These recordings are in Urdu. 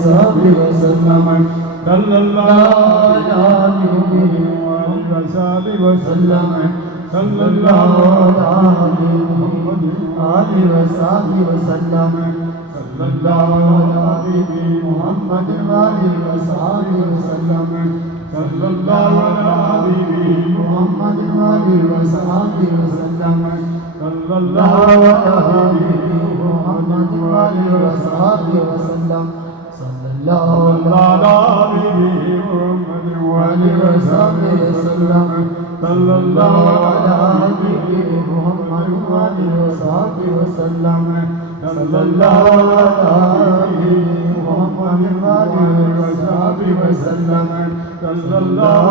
وصحبه وسلم صلى الله عليه وصحبه وسلم صلى الله عليه وصحبه وسلم صلى الله عليه محمد وآله وصحبه وسلم صلى الله عليه محمد وآله وصحبه وسلم صلى الله عليه محمد وآله وصحبه وسلم صلى الله عليه محمد وآله وصحبه وسلم صلى الله عليه محمد وآله وصحبه وسلم صلى الله عليه محمد وآله وصحبه وسلم صلى الله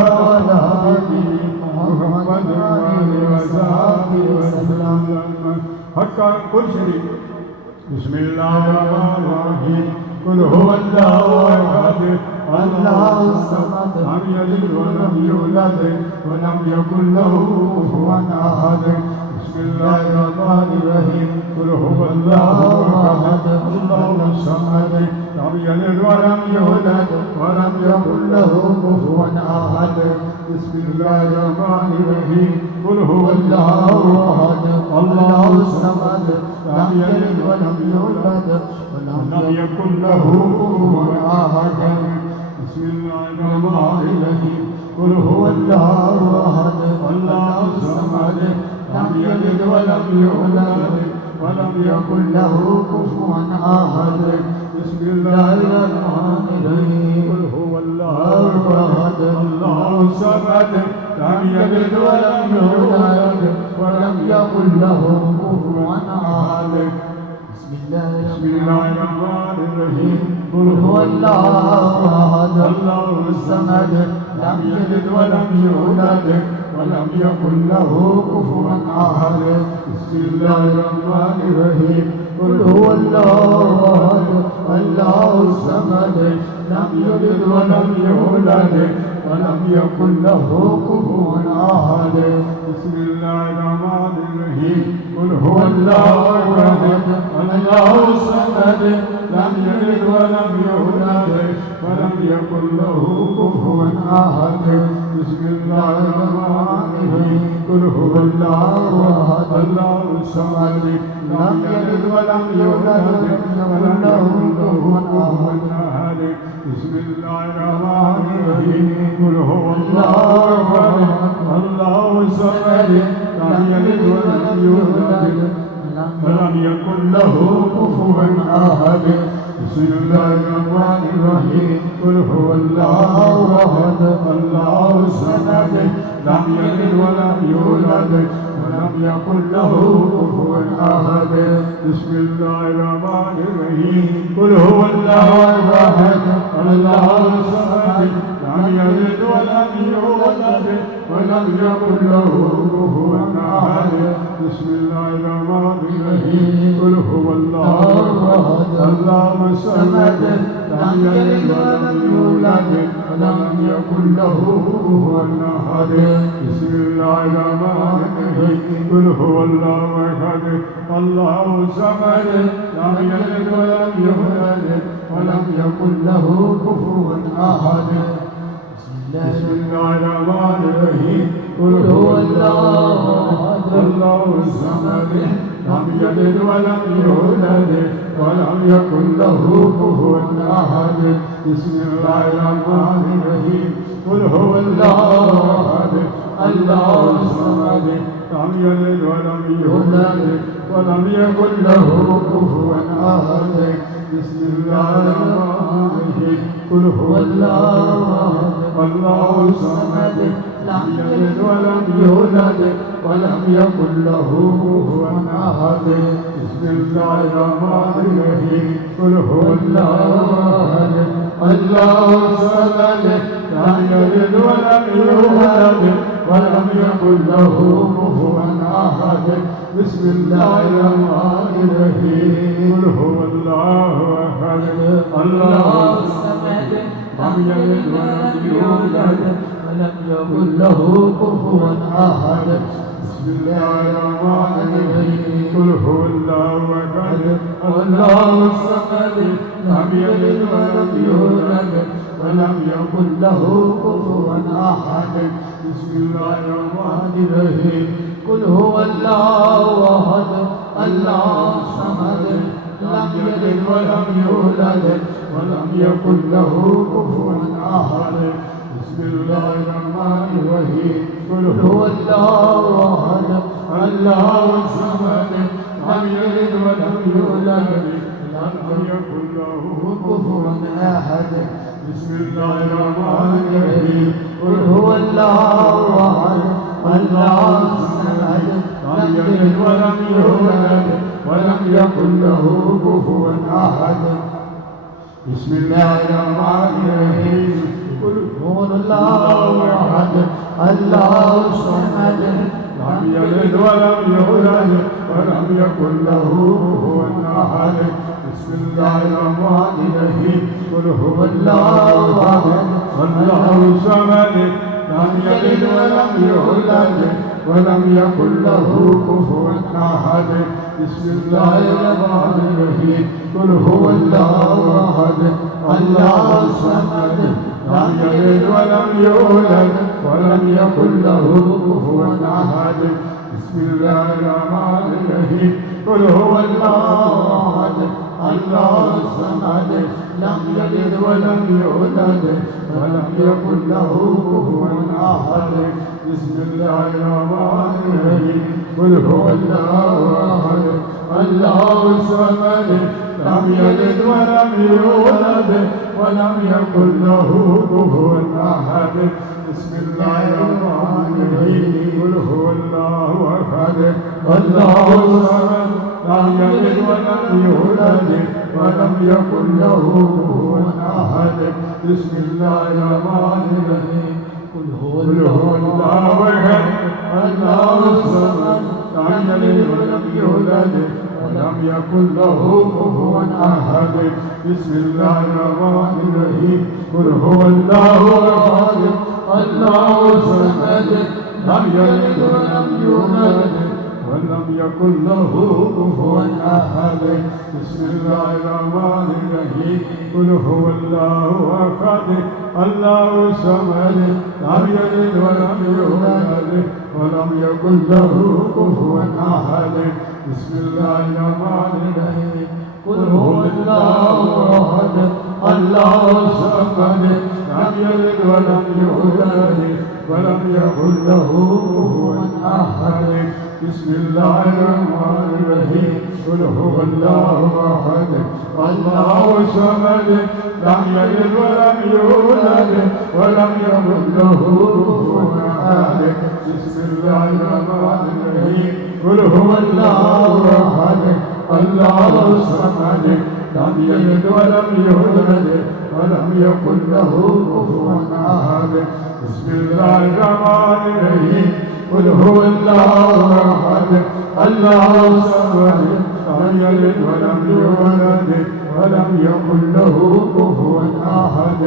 عليه محمد وآله وصحبه وسلم حقا كل شيء بسم الله الرحمن الرحيم قل هو الله أحد الله الصمد لم يلد ولم يولد ولم يكن له كفوا أحد بسم الله الرحمن الرحيم قل هو الله أحد الله الصمد لم يلد ولم يولد ولم يكن له كفوا أحد بسم الله الرحمن الرحيم قل هو الله أحد الله الصمد لم يلد ولم يولد ولم يكن له كفوا أحد بسم الله الرحمن الرحيم قل هو الله أحد الله الصمد لم يلد ولم يولد ولم يكن له كفوا أحد بسم الله الرحمن الرحيم قل هو الله أحد الله الصمد لم يلد ولم يولد ولم يكن له كفوا أحد بسم الله الرحمن الرحيم قل هو الله أحد الله الصمد لم يلد ولم يولد ولم يكن له كفوا أحد بسم الله الرحمن الرحيم قل هو الله أحد الله الصمد لم يلد ولم يولد ولم يكن له كفوا أحد بسم الله الرحمن الرحيم قل هو الله أحد الله الصمد لم يلد ولم يولد ولم يكن له كفوا أحد بسم الله الرحمن الرحيم قل هو الله أحد الله الصمد لم يلد ولم يولد ولم يكن له كفوا أحد بسم الله الرحمن الرحيم قل هو الله أحد الله الصمد لم يلد ولم يولد ولم يكن له كفوا أحد بسم الله الرحمن الرحيم قل هو الله أحد الله الصمد لم يلد ولم يولد ولم يكن له كفوا أحد بسم الله الرحمن الرحيم قل هو الله أحد الله الصمد لم يلد ولم يولد ولم يكن له كفوا أحد بسم الله الرحمن الرحيم قل هو الله أحد الله الصمد لم يلد ولم يولد ولم يكن له كفوا أحد بسم الله الرحمن الرحيم قل هو الله أحد الله الصمد لم يلد ولم يولد ولم يكن له كفوا أحد بسم الله الرحمن الرحيم قل هو الله أحد الله الصمد لم يلد ولم يولد ولم يكن له كفوا أحد بسم الله الرحمن الرحيم قل هو الله أحد الله الصمد لم يلد ولم يولد ولم يكن له كفوا أحد بسم الله الرحمن الرحيم قل هو الله أحد الله الصمد لم يلد ولم يولد ولم يكن له كفوا أحد بسم الله الرحمن الرحيم قل هو الله أحد الله الصمد لم يلد ولم يولد ولم يكن له كفوا أحد بسم الله الرحمن الرحيم قل هو الله أحد الله الصمد لم يلد ولم يولد ولم يكن له كفوا أحد بسم الله الرحمن الرحيم قل هو الله أحد الله الصمد لم يلد ولم يولد ولم يكن له كفوا أحد. بسم الله الرحمن الرحيم. قل هو الله أحد الله الصمد لم يلد ولم يولد ولم يكن له كفوا أحد. بسم الله الرحمن الرحيم. قل هو الله أحد الله الصمد لم يلد ولم يولد ولم يكن له كفوا أحد. بسم الله الرحمن الرحيم. قل هو الله أحد الله الصمد لم يلد ولم يولد ولم يكن له كفوا أحد. بسم الله الرحمن الرحيم. قل هو الله أحد الله الصمد لم يلد ولم يولد ولم يكن له كفوا أحد. بسم الله الرحمن الرحيم. قل هو الله أحد الله الصمد لم يلد ولم يولد ولم يكن له كفوا أحد. بسم الله الرحمن الرحيم. قل هو الله أحد الله الصمد لم يلد ولم يولد ولم يكن له كفوا أحد. بسم الله الرحمن الرحيم. قل هو الله أحد الله الصمد لم يلد ولم يولد ولم يكن له كفوا أحد. بسم الله الرحمن الرحيم. قل هو الله أحد الله الصمد لم يلد ولم يولد ولم يكن له كفوا أحد. بسم الله الرحمن الرحيم. قل هو الله أحد الله الصمد لم يلد ولم يولد ولم يكن له كفوا أحد. بسم الله الرحمن الرحيم. قل هو الله أحد الله الصمد لم يلد ولم يولد ولم يكن له كفوا أحد. بسم الله الرحمن الرحيم. قل هو الله أحد الله الصمد لم يلد ولم يولد ولم يكن له كفوا أحد. بسم الله الرحمن الرحيم. قل هو الله أحد الله الصمد لم يلد ولم يولد ولم يكن له كفوا أحد. بسم الله الرحمن الرحيم. قل هو الله أحد الله الصمد لم يلد ولم يولد ولم يكن له كفوا أحد. بسم الله الرحمن الرحيم. قل هو الله أحد الله الصمد لم يلد ولم يولد ولم يكن له كفوا أحد. بسم الله الرحمن الرحيم. قل هو الله أحد الله الصمد لم يلد ولم يولد ولم يكن له كفوا أحد. بسم الله الرحمن الرحيم. قل هو الله أحد الله الصمد لم يلد ولم يولد ولم يكن له كفوا أحد.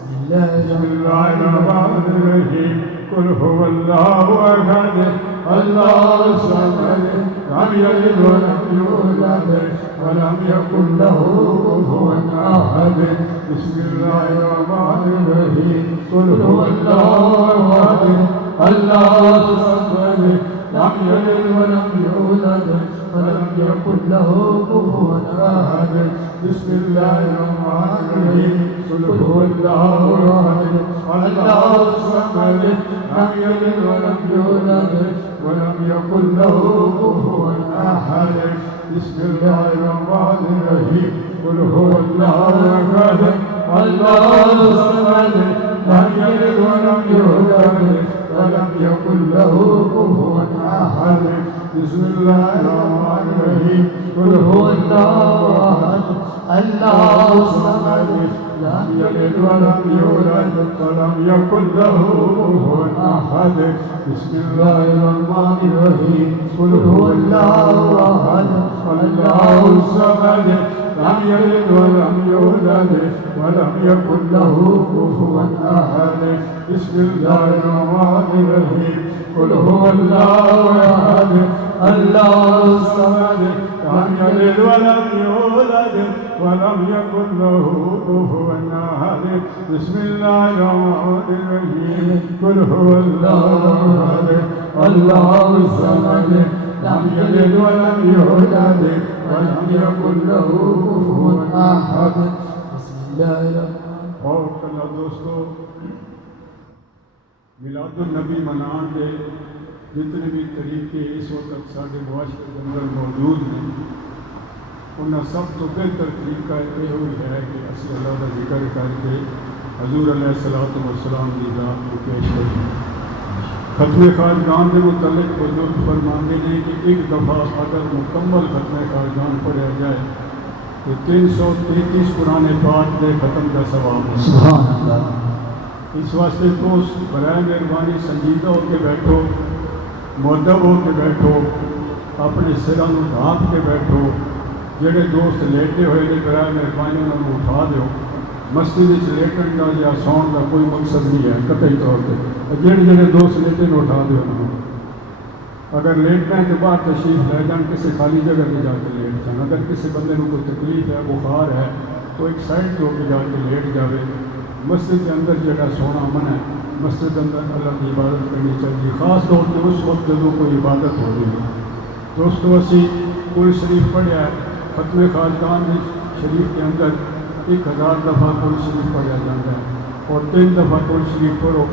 بسم الله الرحمن الرحيم. قل هو الله أحد الله الصمد لم يلد ولم يولد ولم يكن له كفوا أحد. بسم الله الرحمن الرحيم. قل هو الله أحد الله الصمد لم يلد ولم يولد ولم يكن له كفوا أحد. بسم الله الرحمن الرحيم. قل هو الله أحد الله الصمد لم يلد ولم يولد ولم يكن له كفوا أحد. بسم الله الرحمن الرحيم. قل هو الله أحد الله الصمد لم يلد ولم يولد ولم يكن له كفوا أحد. بسم الله الرحمن الرحيم. قل هو الله أحد الله الصمد لم يلد ولم يولد ولم يكن له كفوا أحد. بسم الله الرحمن الرحيم. قل هو الله أحد الله الصمد لم يلد ولم يولد ولم يكن له كفوا أحد. بسم الله الرحمن الرحيم. قل هو الله أحد الله الصمد لم يلد ولم يولد ولم يكن له كفوا أحد بسم الله الرحمن الرحيم قل هو الله أحد الله الصمد لم يلد ولم يولد ولم يكن له كفوا أحد بسم الله الرحمن اور اللہ دوستو میلاد النبی منان کے جتنے بھی طریقے اس وقت سارے معاشرے کے اندر موجود ہیں انہاں سب تو بہتر طریقہ یہ ہوئی ہے کہ اسی اللہ کا ذکر کر کے حضور علیہ الصلوۃ والسلام کی ذات کو پیش کریں. ختم خارجان کے متعلق بزرگ فرماتے ہیں کہ ایک دفعہ اگر مکمل ختم خارجان پڑھا جائے تو 333 قرآن پاک کے ختم کا ثواب ہے. سبحان اللہ. اس واسطے دوست برائے مہربانی سنجیدہ ہو کے بیٹھو, مؤدب ہو کے بیٹھو, اپنے سراں نوں ڈھانپ کے بیٹھو. جڑے دوست لیٹے ہوئے نے برائے مہربانی انہوں نے اٹھا دیو. مسجد وچ لیٹن کا یا سون کا کوئی مقصد نہیں ہے قطعی طور پہ. جڑے دوست لیٹے نے اٹھا دیو انہوں. اگر لیٹنا ہے تو باہر تشریف لے جان, کسی خالی جگہ پہ جا کے لیٹ جان. اگر کسی بندے کو کوئی تکلیف ہے, بخار ہے, تو ایک سائڈ ہو کے جا کے لیٹ جاوے. مسجد کے اندر جگہ سونا من ہے, مسجد کے اندر اللہ کی عبادت کرنی چاہیے, خاص طور پہ اس وقت جب کوئی عبادت ہو رہی ہے. دوستو اسی قرآن شریف پڑھیا ہے. ختم خارجان شریف کے اندر 1000 دفعہ قرآن شریف پڑھا جاتا ہے, اور 3 دفعہ قرآن شریف پڑھو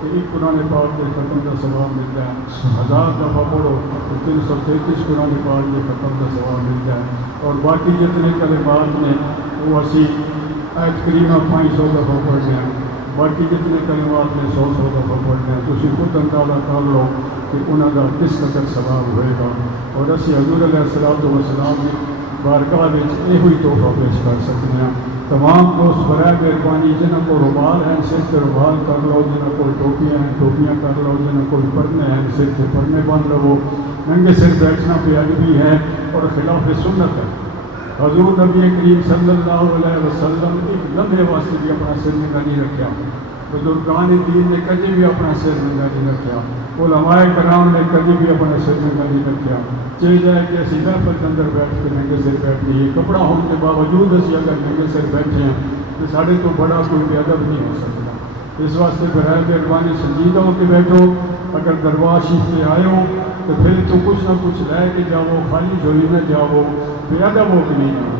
کہ ایک قرآن پاک کے ختم کا ثواب ملتا ہے. 1000 دفعہ پڑھو تو 333 قرآن پاک کے ختم کا ثواب ملتا ہے. اور باقی جتنے کلمات نے وہ اسی آیت کریمہ 500 دفعہ پڑھتے ہیں. باقی جتنے کلمات نے 100 دفعہ پڑھتے ہیں. تو اسی خود اندازہ کر لو کہ انہوں کا کس قدر ثواب ہوئے گا. اور اسی حضور علیہ الصلوۃ والسلام کی بارگاہ میں یہ ہوئی تحفہ پیش کر سکتے ہیں. تمام دوست برائے مہربانی جنہوں کو رومال ہیں سر سے رومال کر لو, جنہوں کو ٹوپیاں ہیں ٹوپیاں کر لو, جنہوں کو پردے ہیں سر سے پردے باندھ لو. ننگے سر بیٹھنا بے ادبی ہے اور خلاف سنت ہے. حضور نبی کریم صلی اللہ علیہ وسلم ایک لمحے واسطے بھی اپنا سر ننگا نہیں رکھا. بزرگان دین نے کبھی بھی اپنا سر ننگا نہیں رکھا. علماء کرام نے کبھی بھی اپنا سر ننگا نہیں رکھا. چل جائے کہ اسی محفل کے اندر بیٹھ کے ننگے سر بیٹھتے ہیں, کپڑا ہونے کے باوجود اسی اگر ننگے سر بیٹھے ہیں تو سارے تو بڑا کوئی بے ادب نہیں ہو سکتا. اس واسطے برائے مہربانی سنجیدہ ہو کے بیٹھو. اگر دربار شریف سے آئے ہو تو پھر تو کچھ نہ کچھ لے کے جاؤ, خالی جھولی میں جاؤ, بے ادب ہو کے نہیں جاؤ.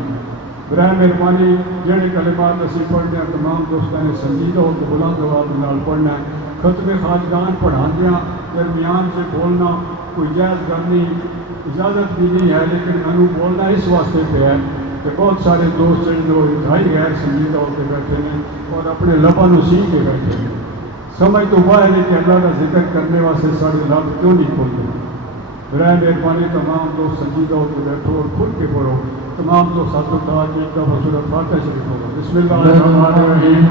برائے مہربانی جڑے کلمات اسی پڑھنے ہیں تمام دوستوں نے سنجیدہ ہو کے بلند آواز نال پڑھنا ہے. ختم خارجان پڑھاندیاں درمیان سے بولنا کوئی جائز گل نہیں, اجازت بھی نہیں ہے, لیکن میں بولنا اس واسطے پہ ہے کہ بہت سارے دوست جو انتہائی غیر سنجیدہ ہو کے بیٹھے ہیں اور اپنے لباں سی کے بیٹھے ہیں. سمجھ تو وہ ہے کہ اللہ کا ذکر کرنے واسطے سارے لب کیوں نہیں کھولتے. برائے مہربانی تمام دوست سنجیدہ ہو کے بیٹھو اور کھل کے پڑھو. تمام دوست ساتھ ساتھ ایک دفعہ سورۃ فاتحہ شریف ہوگا. بسم اللہ الرحمن الرحیم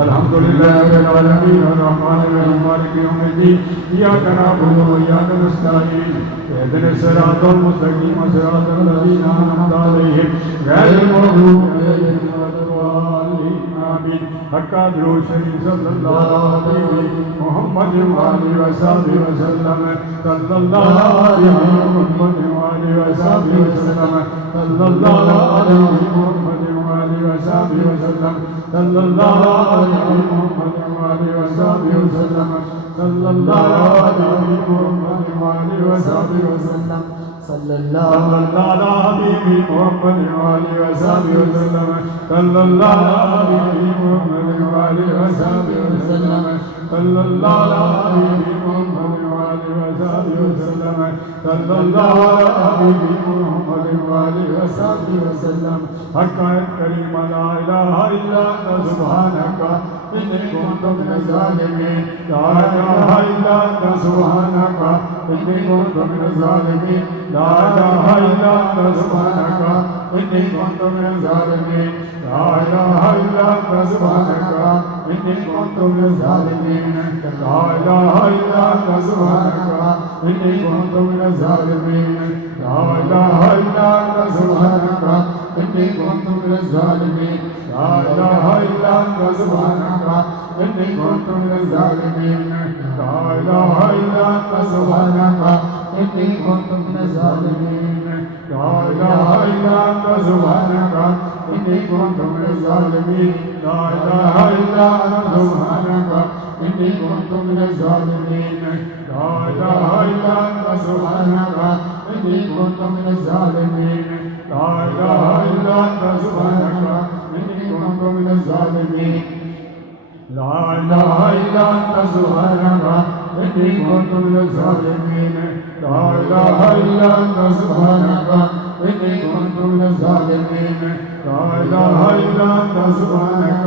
الحمدللہ رب العالمین الرحمن الرحیم مالک یوم الدین ایاک نعبد و ایاک نستعین اهدنا الصراط المستقیم صراط الذین انعمت علیہم غیر المغضوب علیہم ولا الضالین آمین. حق درود شریف صلی اللہ علیہ محمد وآلہ وصحبہ وسلم صلی اللہ علیہ محمد وآلہ وصحبہ وسلم صلی اللہ علیہ محمد وآلہ وصحبہ وسلم صلی اللہ علیہ محمد وآلہ وصحبہ وسلم صلی اللہ علیہ محمد وآلہ وصحبہ وسلم صلی اللہ علیہ محمد وآلہ وصحبہ وسلم صلی اللہ علیہ محمد وآلہ وصحبہ وسلم صلی اللہ علیہ محمد وآلہ وصحبہ وسلم صلی اللہ علیہ محمد وآلہ وصحبہ وسلم. حق کریم لا الہ الا انت سبحانک انی کنت من الظالمین. لا الہ الا انت سبحانک انی کنت من الظالمین. لا الہ الا انت سبحانک انی کنت من الظالمین. لا الہ الا انت سبحانک انی کنت من الظالمین. لا الہ الا انت سبحانک انی کنت من الظالمین. لا الہ الا انت سبحانک انی کنت من الظالمین. لا الہ الا انت سبحانک انی کنت من الظالمین. لا الہ الا انت سبحانک انی کنت من الظالمین. لا الہ الا انت سبحانک إني كنت من الظالمين لا إله إلا أنت سبحانك إني كنت من الظالمين لا إله إلا أنت سبحانك إني كنت من الظالمين لا إله إلا أنت سبحانك إني كنت من الظالمين لا إله إلا أنت سبحانك إني كنت من الظالمين لا إله إلا أنت سبحانك إني كنت من الظالمين لا إله إلا أنت سبحانك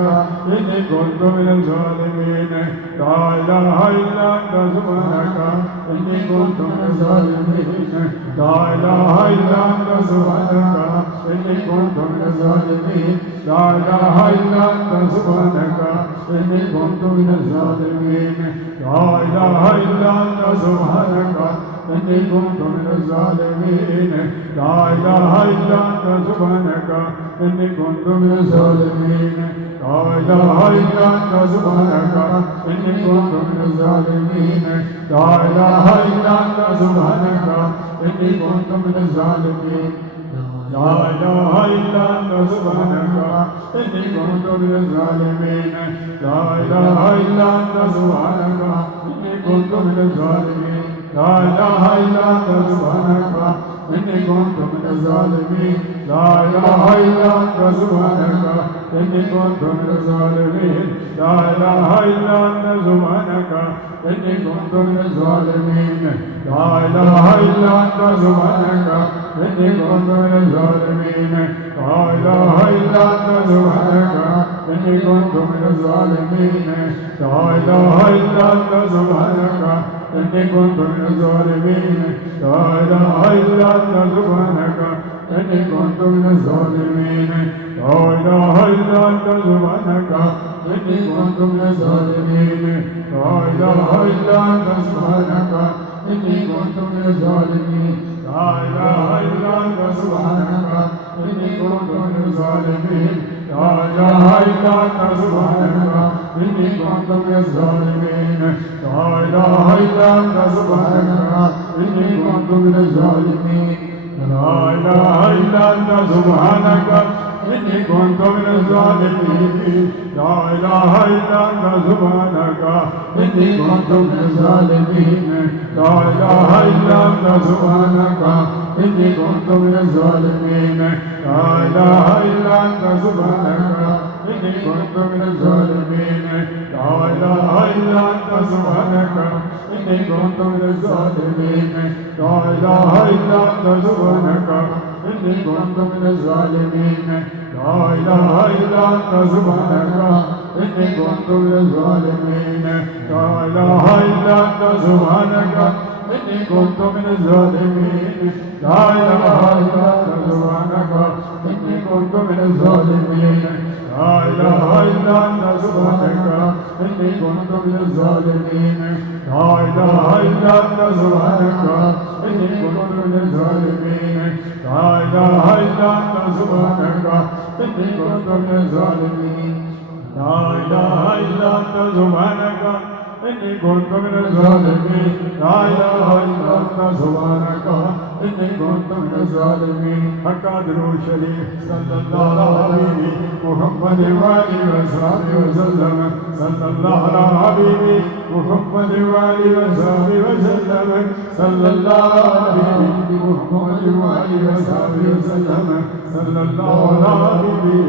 إني كنت من الظالمين لا إله إلا أنت سبحانك إني كنت من الظالمين لا إله إلا أنت سبحانك إني كنت من الظالمين لا إله إلا أنت سبحانك إني كنت من الظالمين لا إله إلا أنت سبحانك إني كنت من الظالمين لا إله إلا أنت سبحانك إني كنت من الظالمين لا إله إلا أنت سبحانك إني كنت من الظالمين لا إله إلا أنت سبحانك إني كنت من الظالمين لا إله إلا أنت سبحانك إني كنت من الظالمين لا إله إلا أنت سبحانك إني كنت من الظالمين لا إله إلا أنت سبحانك إني كنت من الظالمين لا إله إلا أنت سبحانك إني كنت من الظالمين لا إله إلا أنت سبحانك إني كنت من الظالمين لا إله إلا أنت سبحانك إني كنت من الظالمين لا إله إلا أنت سبحانك إني كنت من الظالمين لا إله إلا أنت سبحانك إني كنت من الظالمين لا إله إلا أنت سبحانك إني كنت من الظالمين لا إله إلا أنت سبحانك إني كنت من الظالمين لا إله إلا أنت سبحانك إني كنت من الظالمين لا إله إلا أنت سبحانك إني كنت من الظالمين لا إله إلا أنت سبحانك إني كنت من الظالمين لا إله إلا أنت سبحانك إني كنت من الظالمين لا إله إلا أنت سبحانك إني كنت من الظالمين لا إله إلا أنت سبحانك إني كنت من الظالمين لا إله إلا أنت سبحانك إني كنت من الظالمين لا إله إلا أنت سبحانك إني كنت من الظالمين لا إله إلا أنت سبحانك إني كنت من الظالمين لا إله إلا أنت سبحانك إني كنت من الظالمين لا إله إلا أنت سبحانك إني كنت من الظالمين لا إله إلا أنت سبحانك إني كنت من الظالمين لا إله إلا أنت سبحانك إني كنت من الظالمين لا إله إلا أنت سبحانك إني كنت من الظالمين لا إله إلا أنت سبحانك إني كنت من الظالمين لا إله إلا أنت سبحانك إني كنت من الظالمين لا إله إلا أنت سبحانك إني كنت من الظالمين لا إله إلا أنت سبحانك إني كنت من الظالمين أكادر الشريف صلى الله عليه محمد وآله وصحبه وسلم صلى الله على حبيبي محمد وآله وصحبه وسلم صلى الله على محمد وآله وصحبه وسلم صلى الله على حبيبي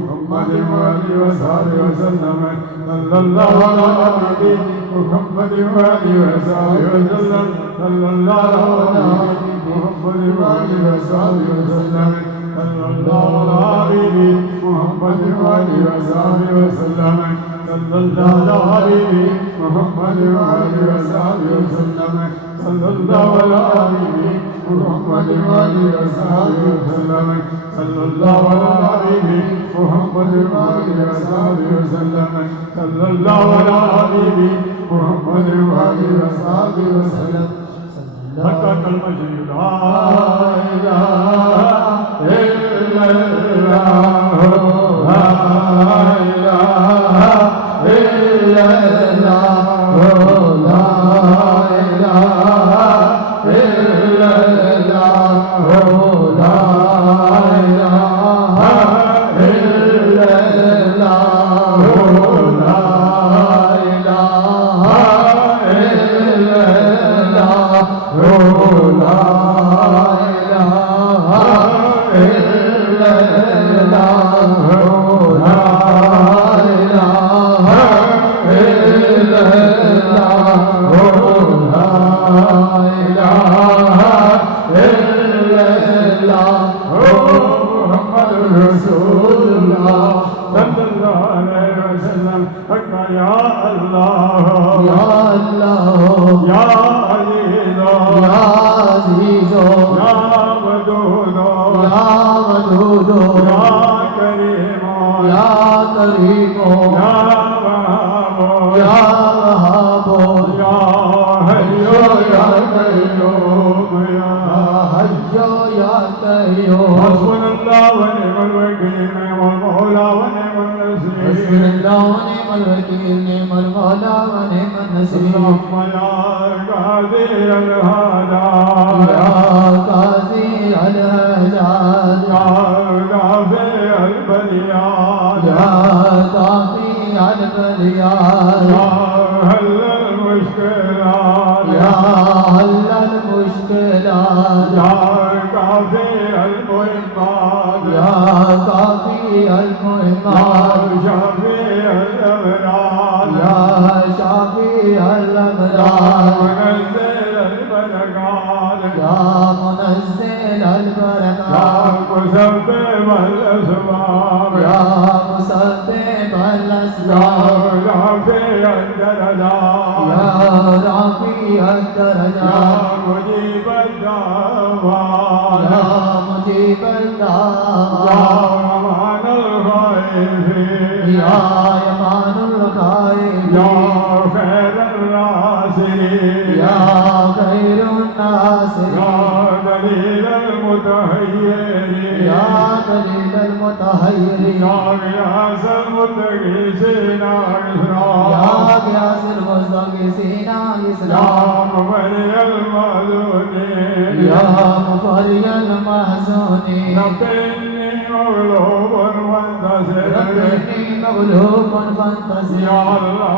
محمد وآله وصحبه وسلم صلى الله على حبيبي محمد وآله وصحبه وسلم صلى الله على محمد وآله وصحبه وسلم صلى الله على حبيبي محمد وآله وصحبه وسلم صلى الله على حبيبي محمد وآله وصحبه وسلم صلى الله على حبيبي محمد وآله وصحبه وسلم صلى الله على حبيبي محمد وآله وصحبه وسلم صلى الله على حبيبي محمد وآله وصحبه وسلم حقق المجد لا إله إلا الله لا إله إلا الله لا إله إلا الله لا إله رسول اللہ صلی اللہ علیہ وسلم حق یا اللہ یا اللہ یا عزیز یا عزیز یا ودود یا ودود یا کریم یا کریم یا وہاب یا وہاب یا حیو یا قیوم یا حیو یا قیوم حسبنا اللہ ونعم الوکیل نعم المولا ونعم النصیر حسبنا اللہ ونعم الوکیل نعم المولا ونعم النصیر اللہم یا قاضی الحاجات یا قاضی الحاجات یا دافع البلیات یا دافع البلیات یا حل المشکلات یا حل المشکلات یا کافی المہمات یا کافی یا المہمات شافی الامراض یا شافی یا الامراض منزل البرکات یا منزل یا البرکات مسبب الاسباب یا مسبب یا الاسباب رافع الدرجات یا رافع یا الدرجات مجیب الدعوات یا مجیب یا الدعوات امان الخائفین یا امان الخائفین یا خیر الراسلین یا خیر یا الناصرین دلیل المتحیرین یا دلیل المتحیرین یا غیاث المتقیسین اسرار یا غیاث المستغیثین یا اسلام مفری المحزونین یا مفری المحزونین نبینی مغلوب منتصر ربنی مغلوب فانتصر یا اللہ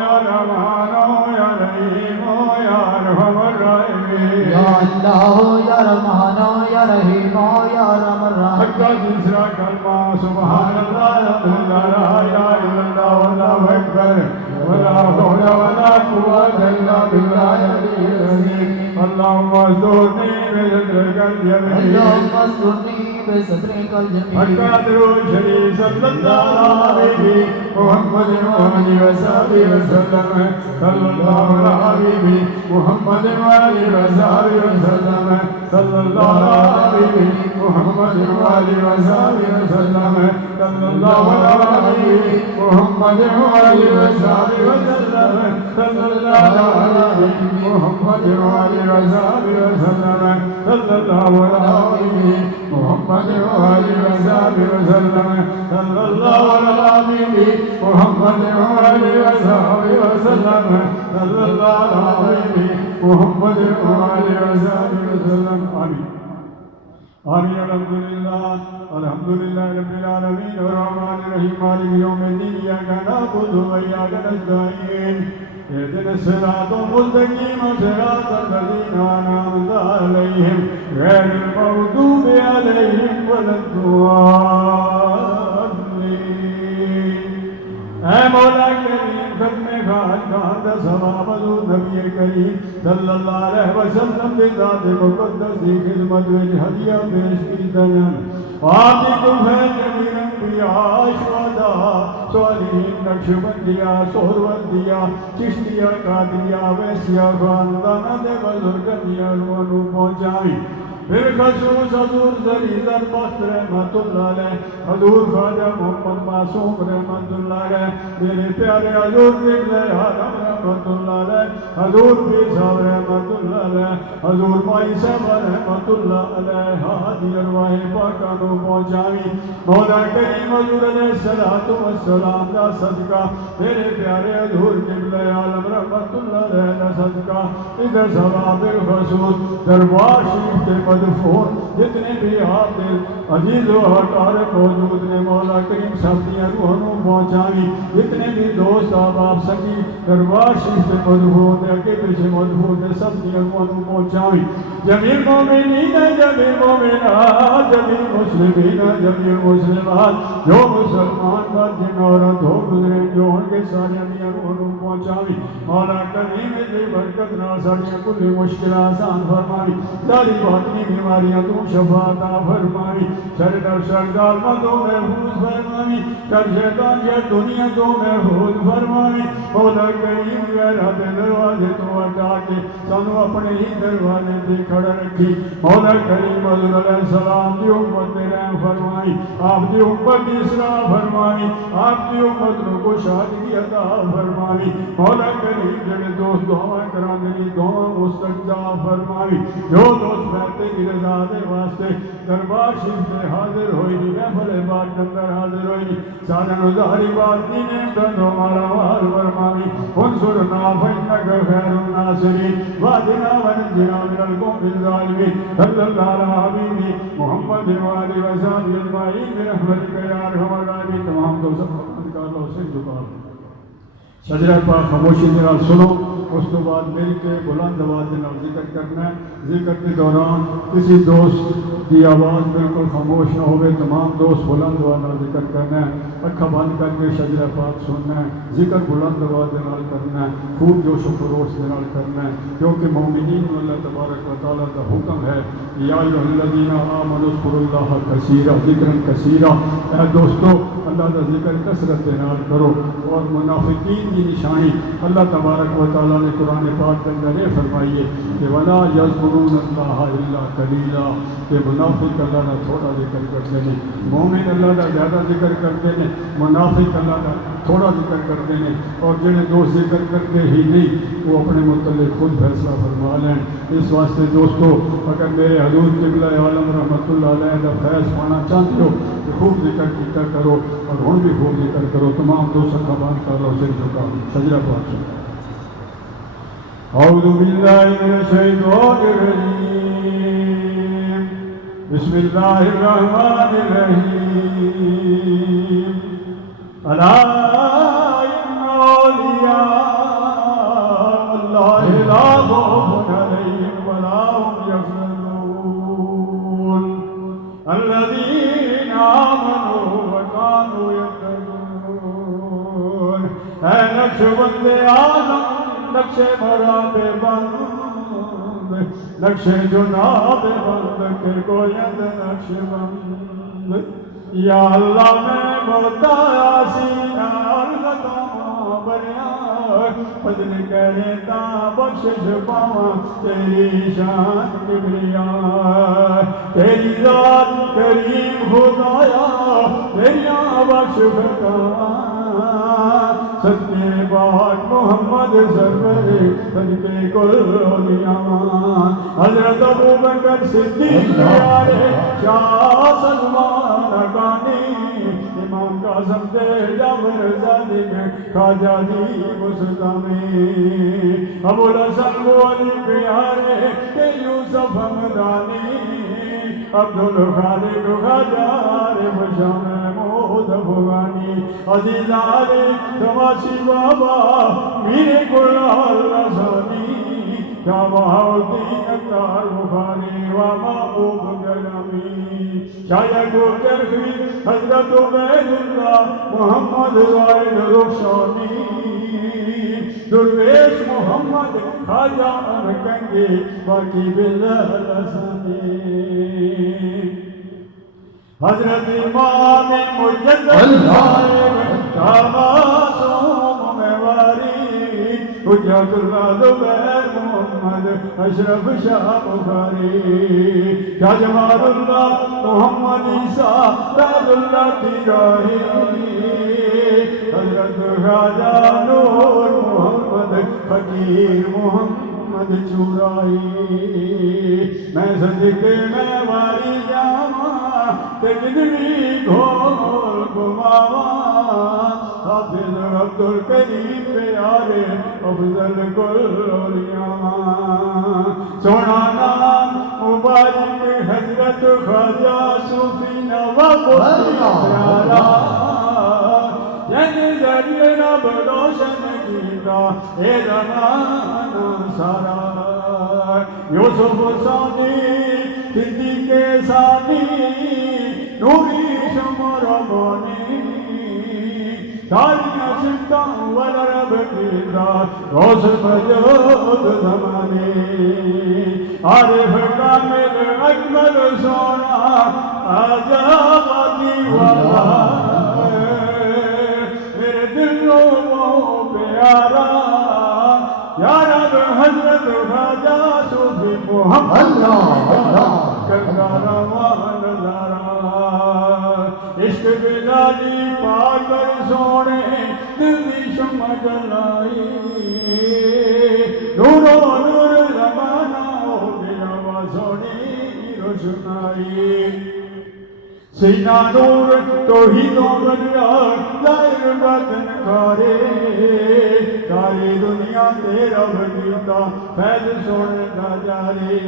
یا رحمان یا رحیم یا ارحم الراحمین یا اللہ یا رحمان یا رحیم یا ارحم الراحمین حق تیسرا کلمہ سبحان اللہ الحمدللہ لا الہ الا اللہ واللہ اکبر ولا حول ولا قوة الا باللہ العلی العظیم اللہم اصدرنی بصدرک الجمیل اللہم استرنی بصدرک الجمیل حق درود شریف صلی اللہ علیہ محمد وآلہ وصحبہ وسلم صلی اللہ علیہ محمد وآلہ وصحبہ وسلم صلی اللہ علیہ محمد وآلہ وصحبہ وسلم صلی اللہ علیہ محمد وآلہ وصحبہ وسلم صلی اللہ علیہ محمد وآلہ وصحبہ وسلم صلی اللہ علیہ محمد وآلہ وصحبہ وسلم صلی اللہ علیہ محمد وآلہ وصحبہ وسلم صلی اللہ علیہ محمد وآلہ وصحبہ وسلم آمین آمین الحمدللہ رب العالمین الرحمن الرحیم مالک یوم الدین ایاک نعبد و ایاک نستعین اهدنا الصراط المستقيم صراط الذين أنعمت عليهم غير المغضوب عليهم ولا الضالين اے مولا کریم ختم خاتم دا ثواب حضور نبی کریم صلی اللہ علیہ وسلم دی ذات مقدس دی خدمت وچ ہدیہ پیش کیتا جان آپ دی توفیق جمیل انبیاء شہداء صالحین نقشبندیہ سہروردیہ چشتیہ قادریہ ویسیہ خاندانہ دے بزرگنیہ روحانو پہنچائی پھر خصوص حضور زریزر بخت رحمت اللہ علیہ حضور خواجہ محمد معصوم رحمت اللہ علیہ میرے پیارے حضور قبلہ حرم رحمت اللہ علیہ حضور پیر صاحب رحمت اللہ علیہ حضور مائی صاحب رحمت اللہ علیہ حادی ارواح پاکانو پہنچاوی مولا کریم حضور علیہ السلام دا صدقہ میرے پیارے حضور قبلہ عالم رحمت اللہ علیہ دا صدقہ ادھر ثواب الخصوص دربار شریف کے مدفون جتنے بھی آپ عزیز و اقارب موجود نے مولا کریم سب دیا روحانوں پہنچاوی جتنے بھی دوست آپ سکی دربار شریف پہ مدفون اگے پیچھے مدفون سب کی اگوں پہنچاوی جمیع مومنین جمیع مومنات جمیع مسلمین جمیع مسلمات جو مسلمان کا جن عورت ہو گزرے جو ان کے سارے امیاں انہوں پہنچاوی مولا کریم دی برکت نال ساڈیاں کل مشکلات آسان فرمائی ساری باطنی بیماریاں تو شفا عطا فرمائی شر در شر تو محفوظ فرمائی شر شیطان یا دنیا تو محفوظ فرمائی مولا کریم غیرت دروازے تو ہٹا کے سانو اپنے ہی دروازے پہ کھڑا رکھی مولا کریم حضور علیہ السلام دی امت میں رحم فرمائی آپ دی امت کی اصلاح فرمائی آپ دی امت کو شادی عطا فرمائی مولا کریم جڑے دوست دعائیں کرانے کی دعا مستجاب فرمائی جو دوست بیٹھے کی رضا دے واسطے دربار شریف میں حاضر ہوئی نہیں محفل بات اندر حاضر ہوئی نہیں سارا نظاری بات نہیں تندو مارا وار فرمائی انصرنا فإنك خير الناصرين واهدنا ونجنا من القوم الظالمين صلى الله على حبيبي محمد وآله وصحبه أجمعين برحمتك يا أرحم الراحمين تمام تو سب کا لو سے جھکا شجرہ پاک خاموشی کے نال سنو اس کے بعد مل کے بلند آواز کے نال ذکر کرنا ہے ذکر کے دوران کسی دوست کی آواز بالکل خاموش نہ ہوئے تمام دوست بلند آواز نال ذکر کرنا ہے اکھا بند کر کے شجرہ پاک سننا ہے ذکر بلند آواز کے نال کرنا ہے خوب جوش و خروش کے نال کرنا ہے کیونکہ مومنین کو اللہ تبارک و تعالیٰ کا حکم ہے یا ایھا الذین آمنوا اذکروا اللہ کثیرا ذکرا کثیرا اے دوستو اللہ کا ذکر کثرت کے نال کرو اور منافقین کی نشانی اللہ تبارک و تعالیٰ نے قرآن پاک کے اندر یہ فرمائیے کہ ولا یذکرون اللہ الا قلیلا کہ منافق اللہ کا تھوڑا ذکر کرتے ہیں مومن اللہ کا زیادہ ذکر کرتے ہیں منافق اللہ کا تھوڑا ذکر کرتے ہیں اور جنہیں دوست ذکر کرتے ہی نہیں وہ اپنے متعلق خود فیصلہ فرما لیں اس واسطے دوستو اگر میرے حضور قبلہ عالم رحمۃ اللہ علیہ کا فیض پانا چاہتے ہو تو خوب ذکر کیا کرو اور ہم بھی خوب ذکر کرو تمام دوست کا بات کر رہو سے جھکا سجدہ پاک سن اعوذ باللہ من الشیطان الرجیم بسم اللہ الرحمن الرحیم الا ان اولیاء اللہ لا خوف علیہم ولا هم يحزنون الذین آمنوا وكانوا يتقون اے نقشبند عالم نقش مرا بے بند نقش جناب بند کے گوید نقش بند یا اللہ میں بہتا سینہ الخطا بریان فضل کرے تا بخشش پاواں تیری شان کبریا تیری ذات کریم خدایا میریاں بخش بھگواں سچے پاک محمد سرور صدقے کل اولیاء حضرت ابوبکر صدیق پیارے شاہ سلمان اکانی امام قاسم دے جعفر صادق خواجہ جی مستمی ابو الحسن علی پیارے کہ یوسف حمدانی عبدالخالق خواجہ عارف شاہ محمود افغانی عزیز علی تماسی بابا میرے گلال رسانی شاہ بہاؤدین اختار بخاری و محبوب گرامی شاہ گوکرخی حضرت عبید اللہ محمد وائد رخشانی درویش محمد خواجہ ارکنگی باقی بلال حسنی حضرت امام مجدد معصوم میواری حجت اللہ زبیر محمد اشرف شاہ بخاری شاہ جمال اللہ محمد عیسیٰ تاج اللہ کی راہی حضرت خواجہ نور محمد فقیر محمد چورائی میں صدقے میں واری جاواں تجدوی گھول گماواں حافظ عبدالکریم پیارے افضل کل اولیاء سونا نام مبارک حضرت خواجہ صوفی نواب پیارا روشن کیتا اے زمانہ سارا یوسف ثانی صدیق ثانی نوری شمع ربانی تاریاں سمتاں والرب کیتا روز وجود زمانے عارف کامل اکمل سونا آزادی والا میرے دل کو پیارا یا رب حضرت خواجہ صوفی محمد کرتا رواں نظارہ عشق بلالی پا کر سونے دل دی شمع جلائی نور و نور زمانہ ہو گیا وا سونی روشنائی سینہ نور توحیدوں بنیا ظاہر باطن کارے ساری دنیا تیرا بنیتا فیض سونے کا جاری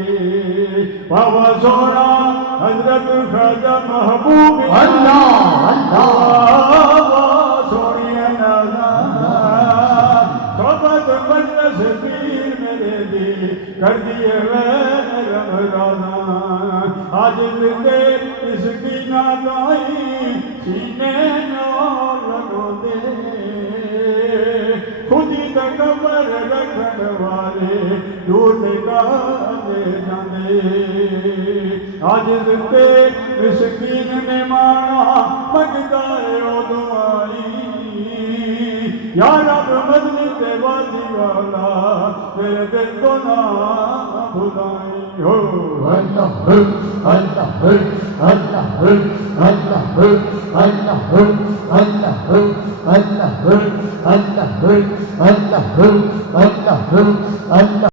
بابا سونا حضرت خواجہ محبوب بابا سونی نازا صحبت مجلس پیر میرے دی کر دیے وین رمضانہ آج دے اس کی نادائی سینے نال لگو دے خودی تکبر رکھن والے دور نکالے جاندے آج دے مسکین نے مانا منگتا ہے او دعائی یا رب مدنی تے وادی والا میرے دل کو نہ بھلائی ہو اللہ اللہ اللہ اللہ اللہ اللہ اللہ اللہ اللہ